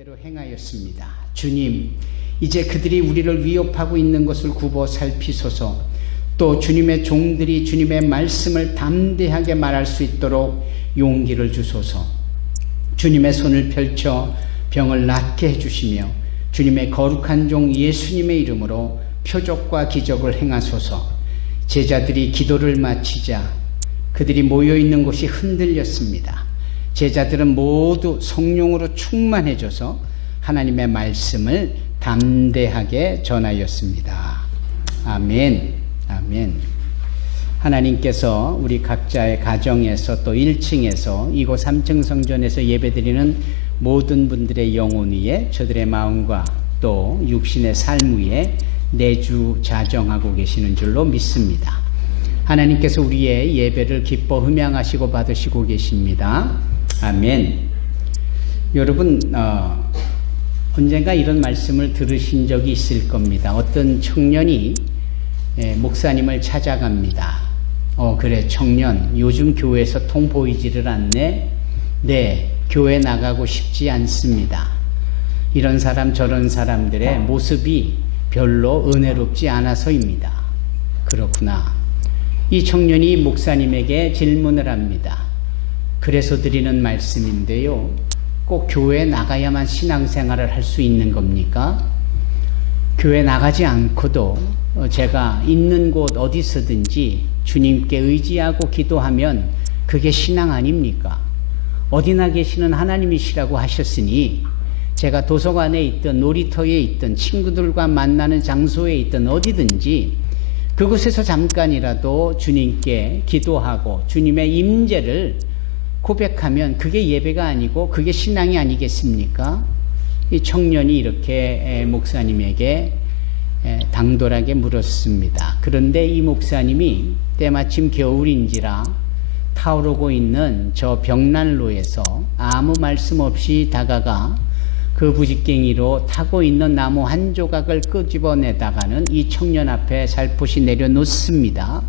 뜻대로 행하였습니다. 주님, 이제 그들이 우리를 위협하고 있는 것을 굽어 살피소서. 또 주님의 종들이 주님의 말씀을 담대하게 말할 수 있도록 용기를 주소서. 주님의 손을 펼쳐 병을 낫게 해주시며 주님의 거룩한 종 예수님의 이름으로 표적과 기적을 행하소서. 제자들이 기도를 마치자 그들이 모여있는 곳이 흔들렸습니다. 제자들은 모두 성령으로 충만해져서 하나님의 말씀을 담대하게 전하였습니다. 아멘. 아멘. 하나님께서 우리 각자의 가정에서 또 1층에서 이곳 3층 성전에서 예배드리는 모든 분들의 영혼 위에 저들의 마음과 또 육신의 삶 위에 내주 자정하고 계시는 줄로 믿습니다. 하나님께서 우리의 예배를 기뻐 흠양하시고 받으시고 계십니다. 아멘. 여러분 언젠가 이런 말씀을 들으신 적이 있을 겁니다. 어떤 청년이 목사님을 찾아갑니다. 그래 청년, 요즘 교회에서 통 보이지를 않네. 네, 교회 나가고 싶지 않습니다. 이런 사람 저런 사람들의 모습이 별로 은혜롭지 않아서입니다. 그렇구나. 이 청년이 목사님에게 질문을 합니다. 그래서 드리는 말씀인데요, 꼭 교회에 나가야만 신앙생활을 할 수 있는 겁니까? 교회 나가지 않고도 제가 있는 곳 어디서든지 주님께 의지하고 기도하면 그게 신앙 아닙니까? 어디나 계시는 하나님이시라고 하셨으니 제가 도서관에 있든 놀이터에 있든 친구들과 만나는 장소에 있든 어디든지 그곳에서 잠깐이라도 주님께 기도하고 주님의 임재를 고백하면 그게 예배가 아니고 그게 신앙이 아니겠습니까? 이 청년이 이렇게 목사님에게 당돌하게 물었습니다. 그런데 이 목사님이 때마침 겨울인지라 타오르고 있는 저 벽난로에서 아무 말씀 없이 다가가 그 부직갱이로 타고 있는 나무 한 조각을 끄집어내다가는 이 청년 앞에 살포시 내려놓습니다.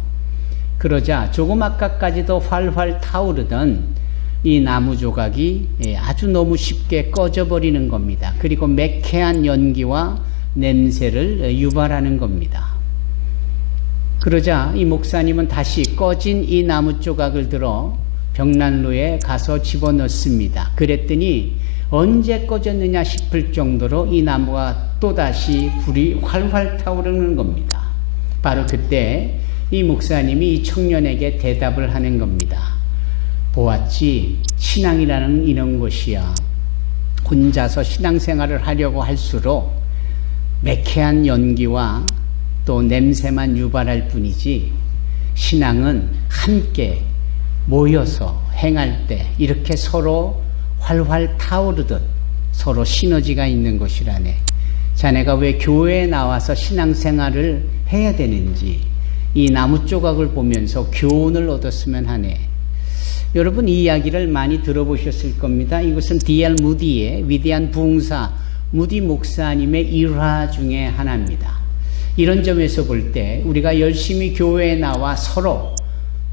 그러자 조금 아까까지도 활활 타오르던 이 나무 조각이 아주 너무 쉽게 꺼져버리는 겁니다. 그리고 매캐한 연기와 냄새를 유발하는 겁니다. 그러자 이 목사님은 다시 꺼진 이 나무 조각을 들어 벽난로에 가서 집어넣습니다. 그랬더니 언제 꺼졌느냐 싶을 정도로 이 나무가 또다시 불이 활활 타오르는 겁니다. 바로 그때 이 목사님이 이 청년에게 대답을 하는 겁니다. 보았지, 신앙이라는 이런 것이야. 혼자서 신앙생활을 하려고 할수록 매캐한 연기와 또 냄새만 유발할 뿐이지 신앙은 함께 모여서 행할 때 이렇게 서로 활활 타오르듯 서로 시너지가 있는 것이라네. 자네가 왜 교회에 나와서 신앙생활을 해야 되는지 이 나무 조각을 보면서 교훈을 얻었으면 하네. 여러분 이 이야기를 많이 들어보셨을 겁니다. 이것은 D.L. 무디의 위대한 부흥사 무디 목사님의 일화 중에 하나입니다. 이런 점에서 볼 때 우리가 열심히 교회에 나와 서로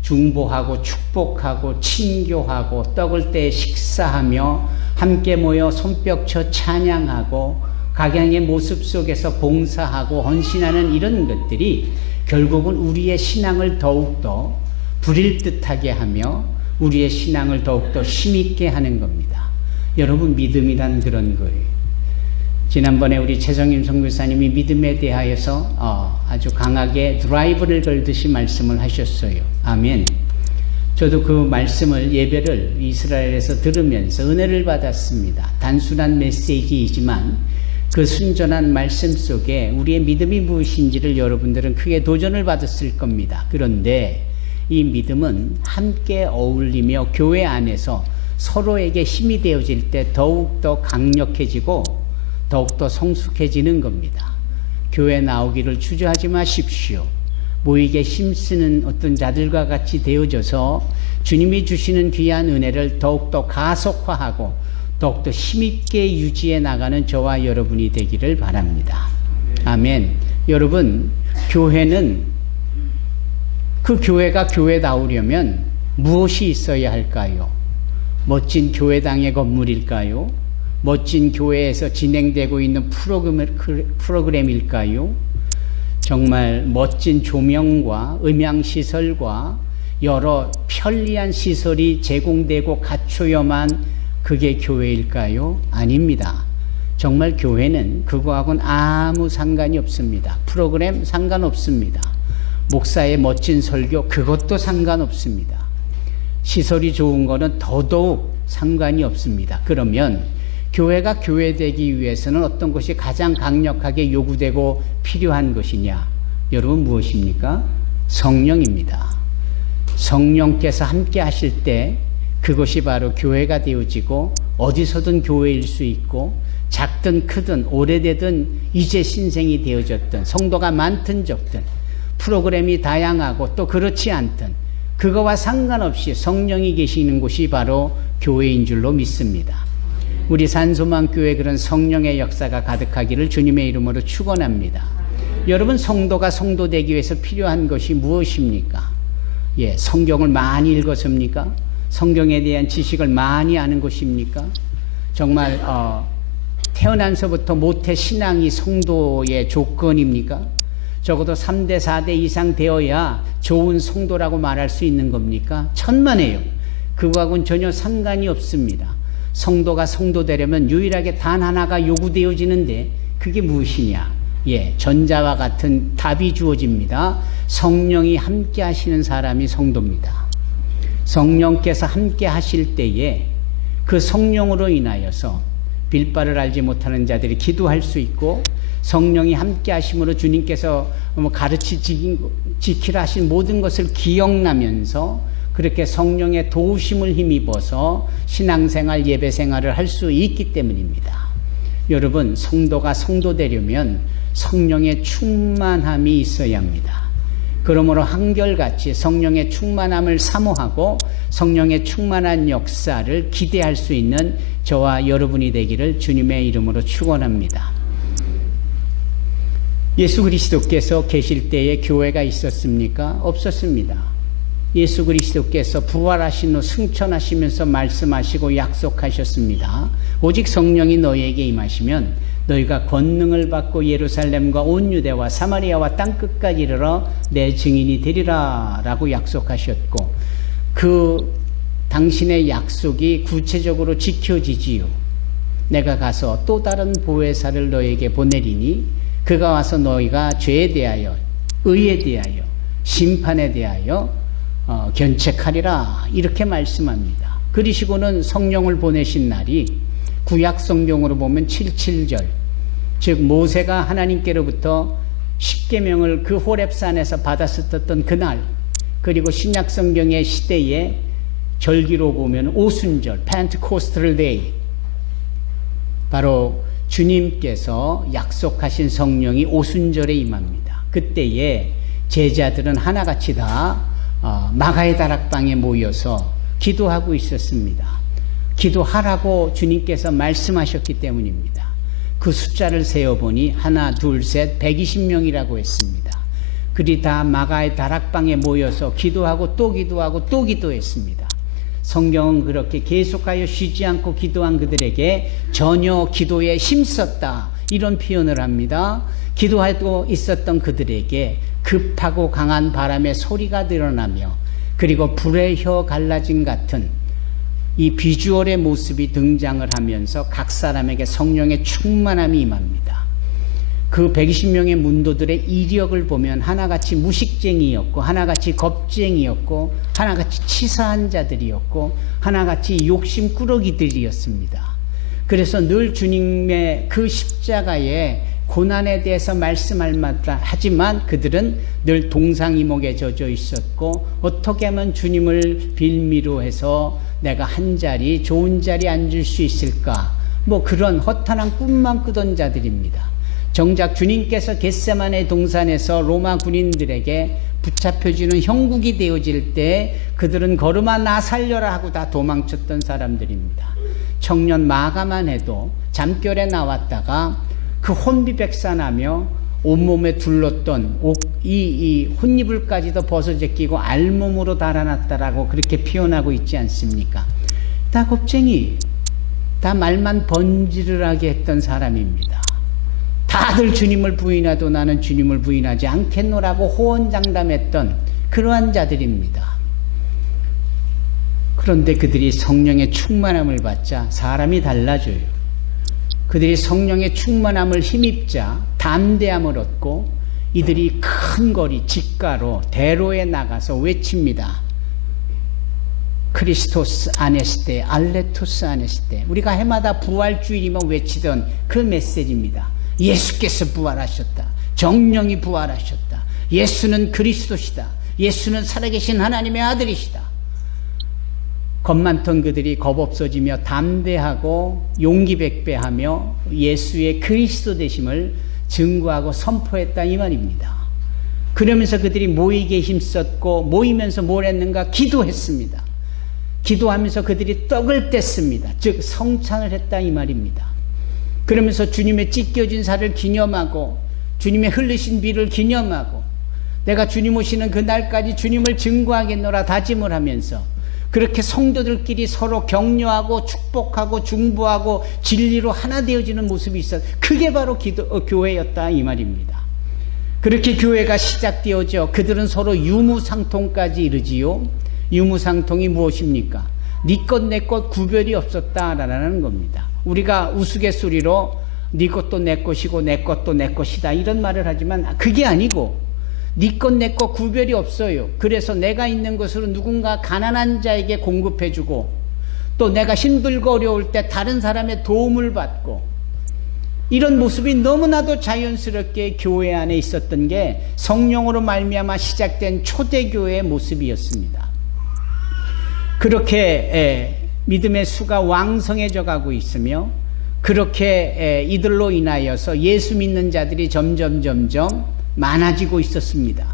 중보하고 축복하고 친교하고 떡을 때 식사하며 함께 모여 손뼉쳐 찬양하고 각양의 모습 속에서 봉사하고 헌신하는 이런 것들이 결국은 우리의 신앙을 더욱더 부릴 듯하게 하며 우리의 신앙을 더욱더 힘있게 하는 겁니다. 여러분 믿음이란 그런 거예요. 지난번에 우리 최성임 선교사님이 믿음에 대하여서 아주 강하게 드라이브를 걸듯이 말씀을 하셨어요. 아멘. 저도 그 말씀을 예배를 이스라엘에서 들으면서 은혜를 받았습니다. 단순한 메시지이지만 그 순전한 말씀 속에 우리의 믿음이 무엇인지를 여러분들은 크게 도전을 받았을 겁니다. 그런데 이 믿음은 함께 어울리며 교회 안에서 서로에게 힘이 되어질 때 더욱더 강력해지고 더욱더 성숙해지는 겁니다. 교회 나오기를 주저하지 마십시오. 모이게 힘쓰는 어떤 자들과 같이 되어져서 주님이 주시는 귀한 은혜를 더욱더 가속화하고 더욱더 힘있게 유지해 나가는 저와 여러분이 되기를 바랍니다. 아멘. 여러분, 교회는 그 교회가 교회다우려면 무엇이 있어야 할까요? 멋진 교회당의 건물일까요? 멋진 교회에서 진행되고 있는 프로그램일까요? 정말 멋진 조명과 음향시설과 여러 편리한 시설이 제공되고 갖춰야만 그게 교회일까요? 아닙니다. 정말 교회는 그거하고는 아무 상관이 없습니다. 프로그램 상관없습니다. 목사의 멋진 설교 그것도 상관없습니다. 시설이 좋은 거는 더더욱 상관이 없습니다. 그러면 교회가 교회되기 위해서는 어떤 것이 가장 강력하게 요구되고 필요한 것이냐? 여러분 무엇입니까? 성령입니다. 성령께서 함께 하실 때 그것이 바로 교회가 되어지고 어디서든 교회일 수 있고 작든 크든 오래되든 이제 신생이 되어졌든 성도가 많든 적든 프로그램이 다양하고 또 그렇지 않든 그거와 상관없이 성령이 계시는 곳이 바로 교회인 줄로 믿습니다. 우리 산소망교회 그런 성령의 역사가 가득하기를 주님의 이름으로 축원합니다. 여러분 성도가 성도되기 위해서 필요한 것이 무엇입니까? 성경을 많이 읽었습니까? 성경에 대한 지식을 많이 아는 것입니까? 정말 태어난서부터 모태 신앙이 성도의 조건입니까? 적어도 3대 4대 이상 되어야 좋은 성도라고 말할 수 있는 겁니까? 천만에요. 그거하고는 전혀 상관이 없습니다. 성도가 성도 되려면 유일하게 단 하나가 요구되어지는데 그게 무엇이냐? 전자와 같은 답이 주어집니다. 성령이 함께 하시는 사람이 성도입니다. 성령께서 함께 하실 때에 그 성령으로 인하여서 빌바를 알지 못하는 자들이 기도할 수 있고 성령이 함께 하심으로 주님께서 지키라 하신 모든 것을 기억나면서 그렇게 성령의 도우심을 힘입어서 신앙생활, 예배생활을 할 수 있기 때문입니다. 여러분 성도가 성도되려면 성령의 충만함이 있어야 합니다. 그러므로 한결같이 성령의 충만함을 사모하고 성령의 충만한 역사를 기대할 수 있는 저와 여러분이 되기를 주님의 이름으로 축원합니다. 예수 그리스도께서 계실 때에 교회가 있었습니까? 없었습니다. 예수 그리스도께서 부활하신 후 승천하시면서 말씀하시고 약속하셨습니다. 오직 성령이 너희에게 임하시면 너희가 권능을 받고 예루살렘과 온 유대와 사마리아와 땅끝까지 이르러 내 증인이 되리라 라고 약속하셨고 그 당신의 약속이 구체적으로 지켜지지요. 내가 가서 또 다른 보혜사를 너희에게 보내리니 그가 와서 너희가 죄에 대하여 의에 대하여 심판에 대하여 견책하리라 이렇게 말씀합니다. 그러시고는 성령을 보내신 날이 구약 성경으로 보면 77절 즉 모세가 하나님께로부터 십계명을 그 호렙산에서 받았었던 그날 그리고 신약 성경의 시대에 절기로 보면 오순절 펜테코스탈 데이 바로 주님께서 약속하신 성령이 오순절에 임합니다. 그때에 제자들은 하나같이 다 마가의 다락방에 모여서 기도하고 있었습니다. 기도하라고 주님께서 말씀하셨기 때문입니다. 그 숫자를 세어보니 하나 둘 셋 120명이라고 했습니다. 그리 다 마가의 다락방에 모여서 기도하고 또 기도하고 또 기도했습니다. 성경은 그렇게 계속하여 쉬지 않고 기도한 그들에게 전혀 기도에 힘썼다 이런 표현을 합니다. 기도하고 있었던 그들에게 급하고 강한 바람의 소리가 드러나며 그리고 불의 혀 갈라짐 같은 이 비주얼의 모습이 등장을 하면서 각 사람에게 성령의 충만함이 임합니다. 그 120명의 문도들의 이력을 보면 하나같이 무식쟁이였고 하나같이 겁쟁이였고 하나같이 치사한 자들이었고 하나같이 욕심꾸러기들이었습니다. 그래서 늘 주님의 그 십자가의 고난에 대해서 말씀할 만다 하지만 그들은 늘 동상이목에 젖어 있었고 어떻게 하면 주님을 빌미로 해서 내가 한 자리 좋은 자리에 앉을 수 있을까 뭐 그런 허탄한 꿈만 꾸던 자들입니다. 정작 주님께서 겟세마네 동산에서 로마 군인들에게 붙잡혀지는 형국이 되어질 때 그들은 걸음아 나 살려라 하고 다 도망쳤던 사람들입니다. 청년 마가만 해도 잠결에 나왔다가 그 혼비백산하며 온몸에 둘렀던 이 혼이불까지도 벗어제끼고 알몸으로 달아났다라고 그렇게 표현하고 있지 않습니까? 다 겁쟁이, 다 말만 번지르르하게 했던 사람입니다. 다들 주님을 부인하도 나는 주님을 부인하지 않겠노라고 호언장담했던 그러한 자들입니다. 그런데 그들이 성령의 충만함을 받자 사람이 달라져요. 그들이 성령의 충만함을 힘입자 담대함을 얻고 이들이 큰 거리 직가로 대로에 나가서 외칩니다. 크리스토스 아네스테 알레토스 아네스테. 우리가 해마다 부활주일이면 외치던 그 메시지입니다. 예수께서 부활하셨다. 정령이 부활하셨다. 예수는 그리스도시다. 예수는 살아계신 하나님의 아들이시다. 겁 많던 그들이 겁 없어지며 담대하고 용기 백배하며 예수의 그리스도 되심을 증거하고 선포했다 이 말입니다. 그러면서 그들이 모이기에 힘썼고 모이면서 뭘 했는가? 기도했습니다. 기도하면서 그들이 떡을 뗐습니다. 즉 성찬을 했다 이 말입니다. 그러면서 주님의 찢겨진 살을 기념하고 주님의 흘리신 비를 기념하고 내가 주님 오시는 그날까지 주님을 증거하겠노라 다짐을 하면서 그렇게 성도들끼리 서로 격려하고 축복하고 중보하고 진리로 하나 되어지는 모습이 있었어요. 그게 바로 교회였다 이 말입니다. 그렇게 교회가 시작되어져 그들은 서로 유무상통까지 이르지요. 유무상통이 무엇입니까? 네 것 내 것 구별이 없었다라는 겁니다. 우리가 우스갯소리로 네 것도 내 것이고 내 것도 내 것이다 이런 말을 하지만 그게 아니고 네 것 내 것 구별이 없어요. 그래서 내가 있는 것으로 누군가 가난한 자에게 공급해주고 또 내가 힘들고 어려울 때 다른 사람의 도움을 받고 이런 모습이 너무나도 자연스럽게 교회 안에 있었던 게 성령으로 말미암아 시작된 초대교회의 모습이었습니다. 그렇게 믿음의 수가 왕성해져 가고 있으며 그렇게 이들로 인하여서 예수 믿는 자들이 점점 많아지고 있었습니다.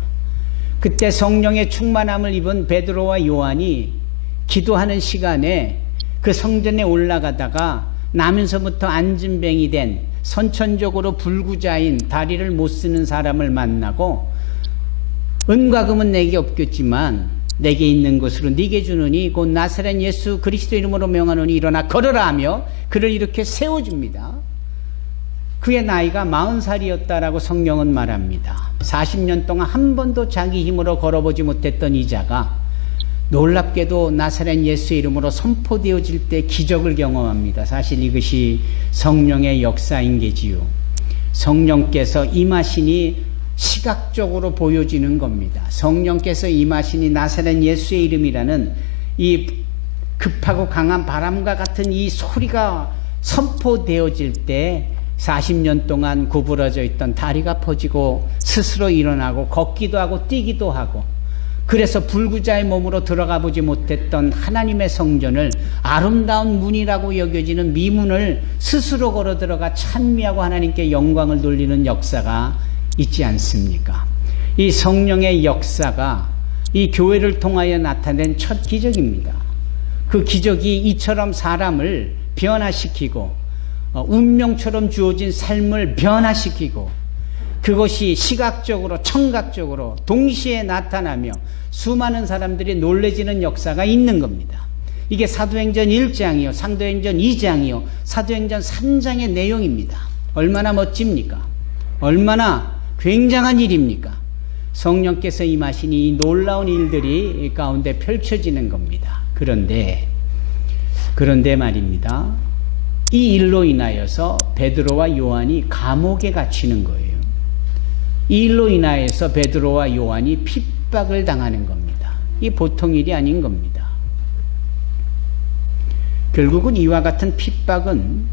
그때 성령의 충만함을 입은 베드로와 요한이 기도하는 시간에 그 성전에 올라가다가 나면서부터 안진뱅이 된 선천적으로 불구자인 다리를 못 쓰는 사람을 만나고 은과 금은 내게 없겠지만 내게 있는 것으로 네게 주느니 곧 나사렛 예수 그리스도 이름으로 명하노니 일어나 걸으라 하며 그를 이렇게 세워줍니다. 그의 나이가 40살이었다라고 성경은 말합니다. 40년 동안 한 번도 자기 힘으로 걸어보지 못했던 이 자가 놀랍게도 나사렛 예수의 이름으로 선포되어질 때 기적을 경험합니다. 사실 이것이 성령의 역사인 게지요. 성령께서 임하시니 시각적으로 보여지는 겁니다. 성령께서 임하시니 나사렛 예수의 이름이라는 이 급하고 강한 바람과 같은 이 소리가 선포되어질 때 40년 동안 구부러져 있던 다리가 퍼지고 스스로 일어나고 걷기도 하고 뛰기도 하고 그래서 불구자의 몸으로 들어가 보지 못했던 하나님의 성전을 아름다운 문이라고 여겨지는 미문을 스스로 걸어 들어가 찬미하고 하나님께 영광을 돌리는 역사가 있지 않습니까? 이 성령의 역사가 이 교회를 통하여 나타낸 첫 기적입니다. 그 기적이 이처럼 사람을 변화시키고 운명처럼 주어진 삶을 변화시키고 그것이 시각적으로 청각적으로 동시에 나타나며 수많은 사람들이 놀라지는 역사가 있는 겁니다. 이게 사도행전 1장이요 사도행전 2장이요 사도행전 3장의 내용입니다. 얼마나 멋집니까? 얼마나 굉장한 일입니까? 성령께서 임하시니 이 놀라운 일들이 가운데 펼쳐지는 겁니다. 그런데 말입니다. 이 일로 인하여서 베드로와 요한이 감옥에 갇히는 거예요. 이 일로 인하여서 베드로와 요한이 핍박을 당하는 겁니다. 이 보통 일이 아닌 겁니다. 결국은 이와 같은 핍박은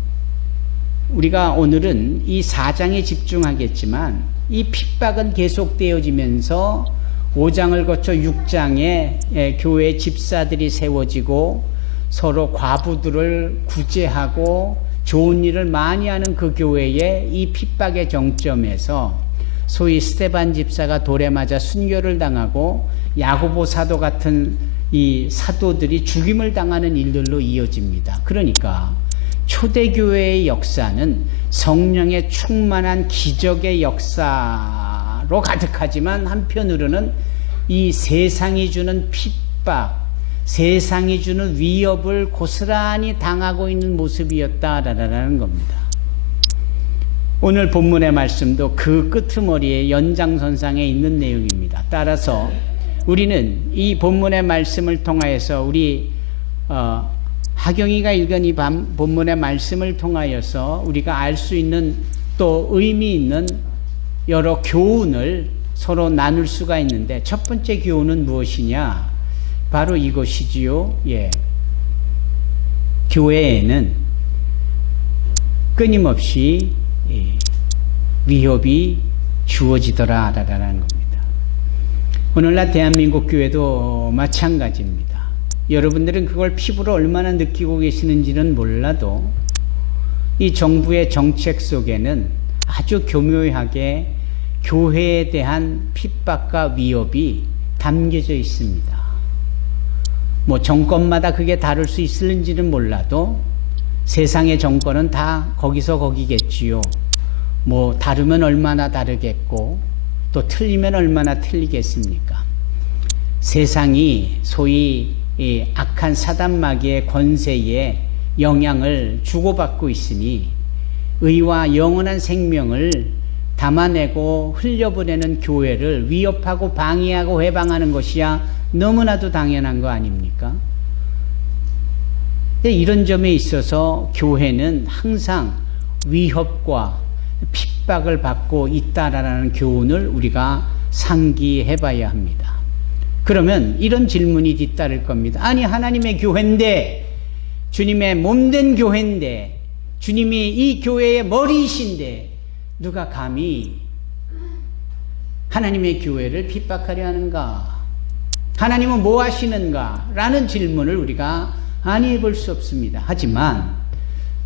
우리가 오늘은 이 4장에 집중하겠지만 이 핍박은 계속되어지면서 5장을 거쳐 6장에 교회 집사들이 세워지고 서로 과부들을 구제하고 좋은 일을 많이 하는 그 교회의 이 핍박의 정점에서 소위 스데반 집사가 돌에 맞아 순교를 당하고 야고보 사도 같은 이 사도들이 죽임을 당하는 일들로 이어집니다. 그러니까 초대교회의 역사는 성령의 충만한 기적의 역사로 가득하지만 한편으로는 이 세상이 주는 핍박, 세상이 주는 위협을 고스란히 당하고 있는 모습이었다라는 겁니다. 오늘 본문의 말씀도 그 끄트머리의 연장선상에 있는 내용입니다. 따라서 우리는 이 본문의 말씀을 통하여서 우리 하경이가 읽은 이 본문의 말씀을 통하여서 우리가 알 수 있는 또 의미 있는 여러 교훈을 서로 나눌 수가 있는데, 첫 번째 교훈은 무엇이냐? 바로 이것이지요. 교회에는 끊임없이 위협이 주어지더라라는 겁니다. 오늘날 대한민국 교회도 마찬가지입니다. 여러분들은 그걸 피부로 얼마나 느끼고 계시는지는 몰라도 이 정부의 정책 속에는 아주 교묘하게 교회에 대한 핍박과 위협이 담겨져 있습니다. 뭐 정권마다 그게 다를 수 있을는지는 몰라도 세상의 정권은 다 거기서 거기겠지요. 뭐 다르면 얼마나 다르겠고 또 틀리면 얼마나 틀리겠습니까? 세상이 소위 이 악한 사단마귀의 권세에 영향을 주고받고 있으니 의와 영원한 생명을 담아내고 흘려보내는 교회를 위협하고 방해하고 회방하는 것이야 너무나도 당연한 거 아닙니까? 이런 점에 있어서 교회는 항상 위협과 핍박을 받고 있다라는 교훈을 우리가 상기해 봐야 합니다. 그러면 이런 질문이 뒤따를 겁니다. 아니, 하나님의 교회인데, 주님의 몸된 교회인데, 주님이 이 교회의 머리이신데 누가 감히 하나님의 교회를 핍박하려 하는가? 하나님은 뭐 하시는가? 라는 질문을 우리가 안 해볼 수 없습니다. 하지만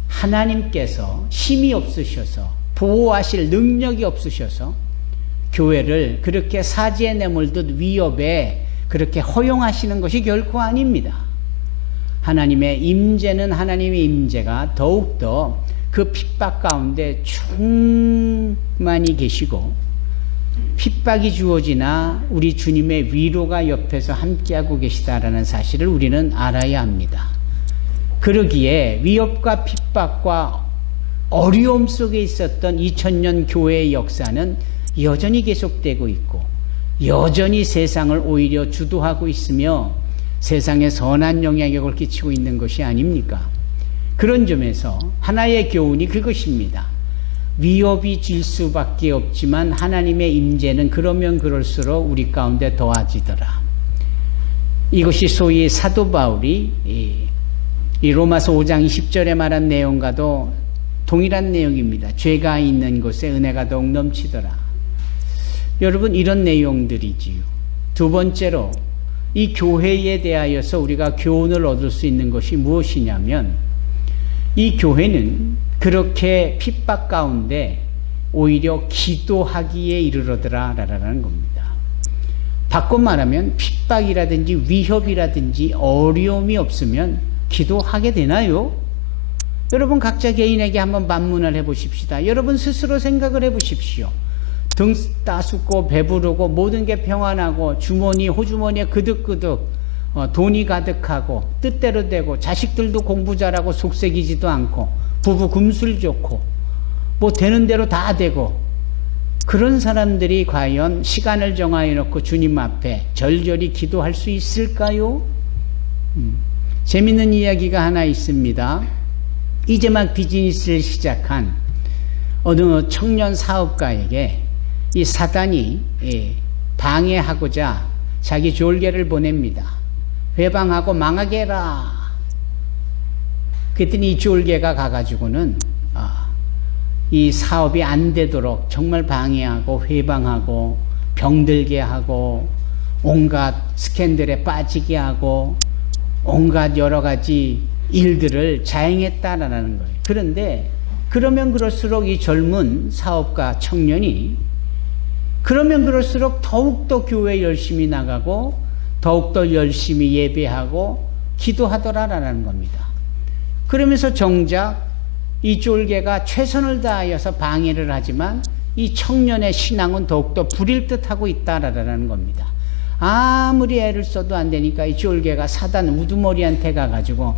하나님께서 힘이 없으셔서 보호하실 능력이 없으셔서 교회를 그렇게 사지에 내몰듯 위협에 그렇게 허용하시는 것이 결코 아닙니다. 하나님의 임재는 하나님의 임재가 더욱더 그 핍박 가운데 충만히 계시고 핍박이 주어지나 우리 주님의 위로가 옆에서 함께하고 계시다라는 사실을 우리는 알아야 합니다. 그러기에 위협과 핍박과 어려움 속에 있었던 2000년 교회의 역사는 여전히 계속되고 있고 여전히 세상을 오히려 주도하고 있으며 세상에 선한 영향력을 끼치고 있는 것이 아닙니까? 그런 점에서 하나의 교훈이 그것입니다. 위협이 질 수밖에 없지만 하나님의 임재는 그러면 그럴수록 우리 가운데 더해지더라. 이것이 소위 사도 바울이 이 로마서 5장 20절에 말한 내용과도 동일한 내용입니다. 죄가 있는 곳에 은혜가 더욱 넘치더라. 여러분, 이런 내용들이지요. 두 번째로 이 교회에 대하여서 우리가 교훈을 얻을 수 있는 것이 무엇이냐면 이 교회는 그렇게 핍박 가운데 오히려 기도하기에 이르러더라라는 겁니다. 바꿔 말하면 핍박이라든지 위협이라든지 어려움이 없으면 기도하게 되나요? 여러분 각자 개인에게 한번 반문을 해보십시다. 여러분 스스로 생각을 해보십시오. 등 따숩고 배부르고 모든 게 평안하고 주머니 호주머니에 그득그득 돈이 가득하고 뜻대로 되고 자식들도 공부 잘하고 속색이지도 않고 부부 금술 좋고 뭐 되는 대로 다 되고 그런 사람들이 과연 시간을 정하여 놓고 주님 앞에 절절히 기도할 수 있을까요? 재밌는 이야기가 하나 있습니다. 이제 막 비즈니스를 시작한 어느 청년 사업가에게 이 사단이 방해하고자 자기 졸개를 보냅니다. 회방하고 망하게 해라. 그랬더니 이 졸개가 가가지고는 이 사업이 안 되도록 정말 방해하고 회방하고 병들게 하고 온갖 스캔들에 빠지게 하고 온갖 여러 가지 일들을 자행했다라는 거예요. 그런데 그러면 그럴수록 이 젊은 사업가 청년이 그러면 그럴수록 더욱더 교회에 열심히 나가고 더욱더 열심히 예배하고 기도하더라라는 겁니다. 그러면서 정작 이 쫄개가 최선을 다하여서 방해를 하지만 이 청년의 신앙은 더욱더 불일 듯하고 있다라는 겁니다. 아무리 애를 써도 안 되니까 이 졸개가 사단 우두머리한테 가가지고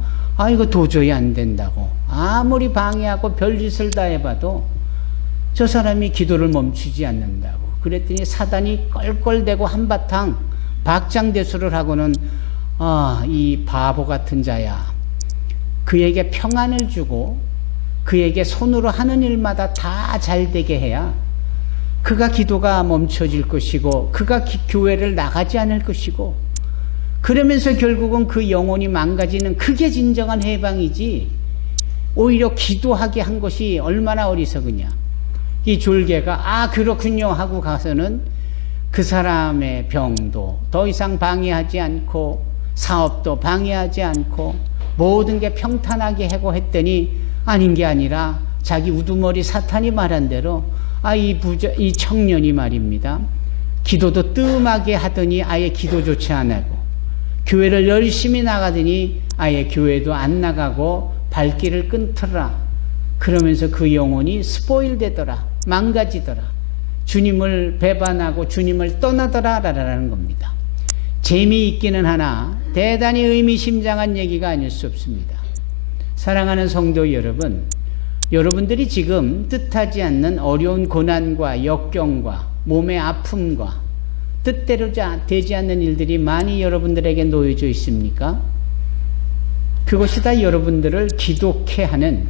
이거 도저히 안 된다고 아무리 방해하고 별짓을 다 해봐도 저 사람이 기도를 멈추지 않는다고. 그랬더니 사단이 껄껄대고 한바탕 박장대소를 하고는 이 바보 같은 자야, 그에게 평안을 주고 그에게 손으로 하는 일마다 다 잘되게 해야 그가 기도가 멈춰질 것이고 그가 교회를 나가지 않을 것이고, 그러면서 결국은 그 영혼이 망가지는 그게 진정한 해방이지, 오히려 기도하게 한 것이 얼마나 어리석으냐. 이 졸개가 그렇군요 하고 가서는 그 사람의 병도 더 이상 방해하지 않고 사업도 방해하지 않고 모든 게 평탄하게 하고 했더니 아닌 게 아니라 자기 우두머리 사탄이 말한 대로 이 청년이 말입니다. 기도도 뜸하게 하더니 아예 기도조차 안 하고, 교회를 열심히 나가더니 아예 교회도 안 나가고 발길을 끊더라. 그러면서 그 영혼이 스포일 되더라. 망가지더라. 주님을 배반하고 주님을 떠나더라 라는 겁니다. 재미있기는 하나 대단히 의미심장한 얘기가 아닐 수 없습니다. 사랑하는 성도 여러분, 여러분들이 지금 뜻하지 않는 어려운 고난과 역경과 몸의 아픔과 뜻대로 되지 않는 일들이 많이 여러분들에게 놓여져 있습니까? 그것이 다 여러분들을 기독케 하는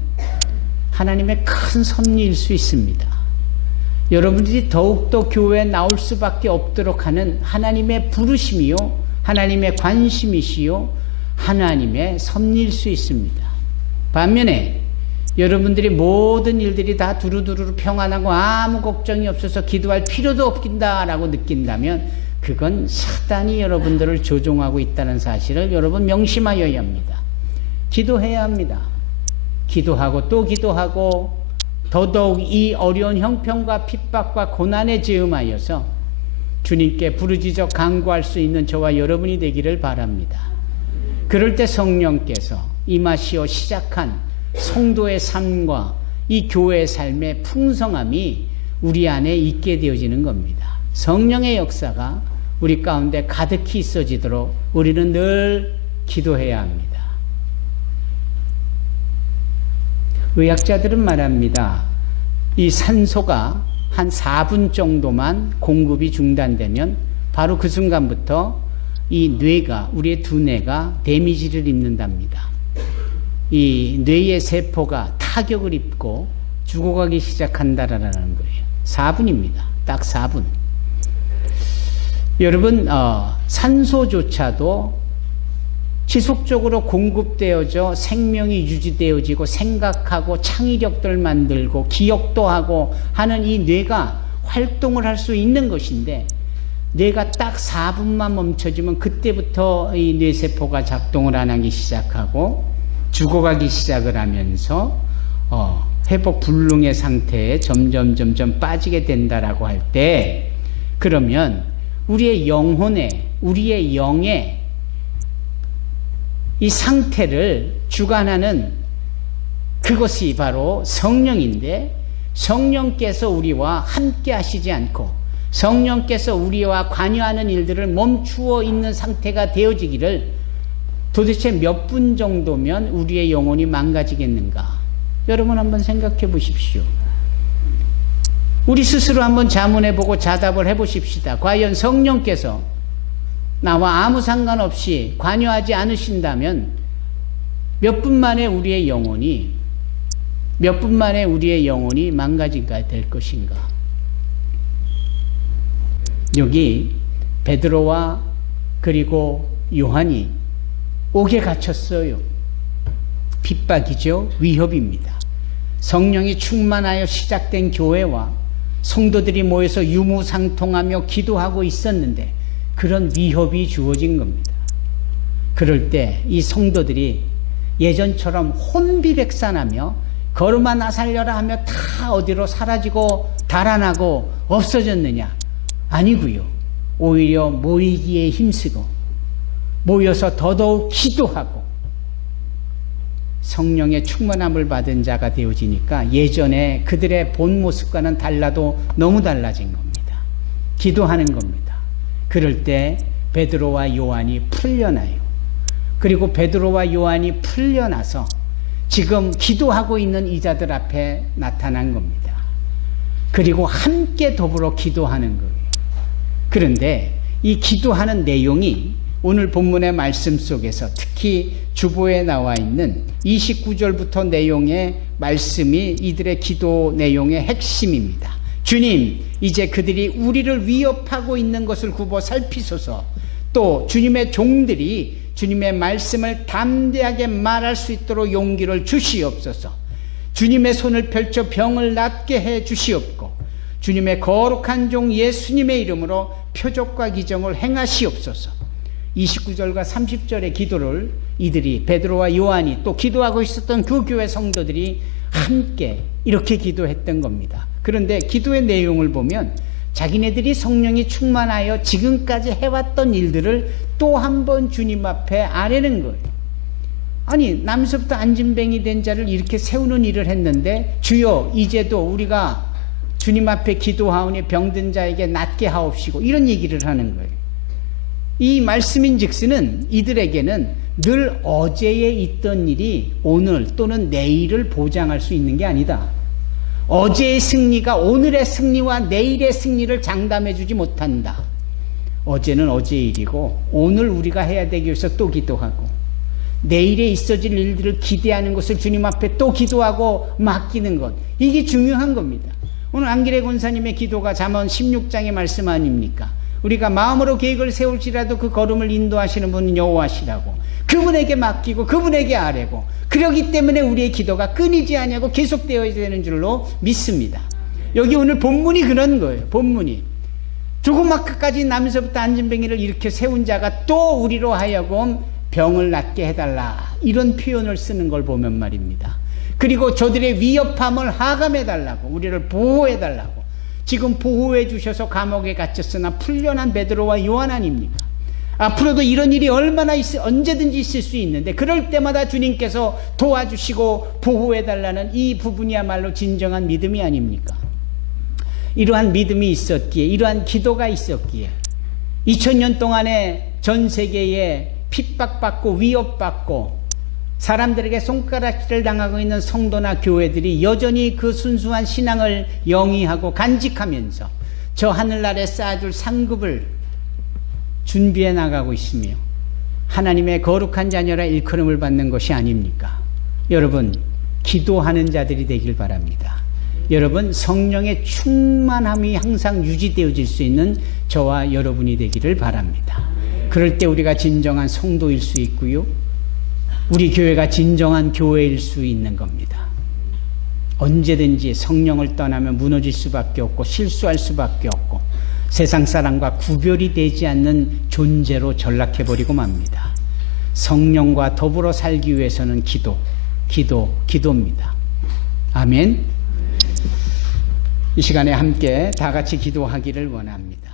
하나님의 큰 섭리일 수 있습니다. 여러분들이 더욱더 교회에 나올 수밖에 없도록 하는 하나님의 부르심이요, 하나님의 관심이시요, 하나님의 섭리일 수 있습니다. 반면에 여러분들이 모든 일들이 다 두루두루 평안하고 아무 걱정이 없어서 기도할 필요도 없긴다라고 느낀다면 그건 사단이 여러분들을 조종하고 있다는 사실을 여러분 명심하여야 합니다. 기도해야 합니다. 기도하고 또 기도하고 더더욱 이 어려운 형편과 핍박과 고난에 즈음하여서 주님께 부르짖어 간구할 수 있는 저와 여러분이 되기를 바랍니다. 그럴 때 성령께서 임하시어 시작한 성도의 삶과 이 교회의 삶의 풍성함이 우리 안에 있게 되어지는 겁니다. 성령의 역사가 우리 가운데 가득히 있어지도록 우리는 늘 기도해야 합니다. 의학자들은 말합니다. 이 산소가 한 4분 정도만 공급이 중단되면 바로 그 순간부터 이 뇌가, 우리의 두뇌가 데미지를 입는답니다. 이 뇌의 세포가 타격을 입고 죽어가기 시작한다라는 거예요. 4분입니다. 딱 4분. 여러분, 산소조차도 지속적으로 공급되어져 생명이 유지되어지고 생각하고 창의력들 만들고 기억도 하고 하는 이 뇌가 활동을 할 수 있는 것인데, 뇌가 딱 4분만 멈춰지면 그때부터 이 뇌세포가 작동을 안 하기 시작하고 죽어가기 시작을 하면서 회복 불능의 상태에 점점 빠지게 된다라고 할 때, 그러면 우리의 영혼에, 우리의 영에 이 상태를 주관하는 그것이 바로 성령인데, 성령께서 우리와 함께 하시지 않고 성령께서 우리와 관여하는 일들을 멈추어 있는 상태가 되어지기를 도대체 몇 분 정도면 우리의 영혼이 망가지겠는가? 여러분 한번 생각해 보십시오. 우리 스스로 한번 자문해보고 자답을 해보십시다. 과연 성령께서 나와 아무 상관없이 관여하지 않으신다면 몇 분 만에 우리의 영혼이 망가지게 될 것인가? 여기 베드로와 그리고 요한이 옥에 갇혔어요. 핍박이죠. 위협입니다. 성령이 충만하여 시작된 교회와 성도들이 모여서 유무상통하며 기도하고 있었는데 그런 위협이 주어진 겁니다. 그럴 때 이 성도들이 예전처럼 혼비백산하며 걸음아 나 살려라 하며 다 어디로 사라지고 달아나고 없어졌느냐? 아니고요. 오히려 모이기에 힘쓰고 모여서 더더욱 기도하고 성령의 충만함을 받은 자가 되어지니까 예전에 그들의 본 모습과는 달라도 너무 달라진 겁니다. 기도하는 겁니다. 그럴 때 베드로와 요한이 풀려나요. 그리고 베드로와 요한이 풀려나서 지금 기도하고 있는 이자들 앞에 나타난 겁니다. 그리고 함께 더불어 기도하는 거예요. 그런데 이 기도하는 내용이 오늘 본문의 말씀 속에서 특히 주보에 나와 있는 29절부터 내용의 말씀이 이들의 기도 내용의 핵심입니다. 주님, 이제 그들이 우리를 위협하고 있는 것을 굽어 살피소서. 또 주님의 종들이 주님의 말씀을 담대하게 말할 수 있도록 용기를 주시옵소서. 주님의 손을 펼쳐 병을 낫게 해 주시옵고 주님의 거룩한 종 예수님의 이름으로 표적과 기적을 행하시옵소서. 29절과 30절의 기도를 이들이 베드로와 요한이 또 기도하고 있었던 그 교회 성도들이 함께 이렇게 기도했던 겁니다. 그런데 기도의 내용을 보면 자기네들이 성령이 충만하여 지금까지 해왔던 일들을 또 한 번 주님 앞에 아뢰는 거예요. 아니, 남서부터 안진뱅이 된 자를 이렇게 세우는 일을 했는데 주여 이제도 우리가 주님 앞에 기도하오니 병든 자에게 낫게 하옵시고 이런 얘기를 하는 거예요. 이 말씀인즉슨은 이들에게는 늘 어제에 있던 일이 오늘 또는 내일을 보장할 수 있는 게 아니다. 어제의 승리가 오늘의 승리와 내일의 승리를 장담해 주지 못한다. 어제는 어제의 일이고 오늘 우리가 해야 되기 위해서 또 기도하고 내일에 있어질 일들을 기대하는 것을 주님 앞에 또 기도하고 맡기는 것, 이게 중요한 겁니다. 오늘 안기래 권사님의 기도가 잠언 16장의 말씀 아닙니까? 우리가 마음으로 계획을 세울지라도 그 걸음을 인도하시는 분은 여호와시라고, 그분에게 맡기고 그분에게 아뢰고, 그러기 때문에 우리의 기도가 끊이지 아니하고 계속되어야 되는 줄로 믿습니다. 여기 오늘 본문이 그런 거예요. 본문이 조그맣게까지 남서부터 안진뱅이를 이렇게 세운 자가 또 우리로 하여금 병을 낫게 해달라, 이런 표현을 쓰는 걸 보면 말입니다. 그리고 저들의 위협함을 하감해달라고, 우리를 보호해달라고. 지금 보호해 주셔서 감옥에 갇혔으나 풀려난 베드로와 요한 아닙니까? 앞으로도 이런 일이 언제든지 있을 수 있는데 그럴 때마다 주님께서 도와주시고 보호해달라는 이 부분이야말로 진정한 믿음이 아닙니까? 이러한 믿음이 있었기에, 이러한 기도가 있었기에 2000년 동안에 전 세계에 핍박받고 위협받고 사람들에게 손가락질을 당하고 있는 성도나 교회들이 여전히 그 순수한 신앙을 영위하고 간직하면서 저 하늘나라에 쌓아줄 상급을 준비해 나가고 있으며 하나님의 거룩한 자녀라 일컬음을 받는 것이 아닙니까? 여러분, 기도하는 자들이 되길 바랍니다. 여러분, 성령의 충만함이 항상 유지되어질 수 있는 저와 여러분이 되기를 바랍니다. 그럴 때 우리가 진정한 성도일 수 있고요, 우리 교회가 진정한 교회일 수 있는 겁니다. 언제든지 성령을 떠나면 무너질 수밖에 없고 실수할 수밖에 없고 세상 사람과 구별이 되지 않는 존재로 전락해버리고 맙니다. 성령과 더불어 살기 위해서는 기도입니다. 아멘. 이 시간에 함께 다 같이 기도하기를 원합니다.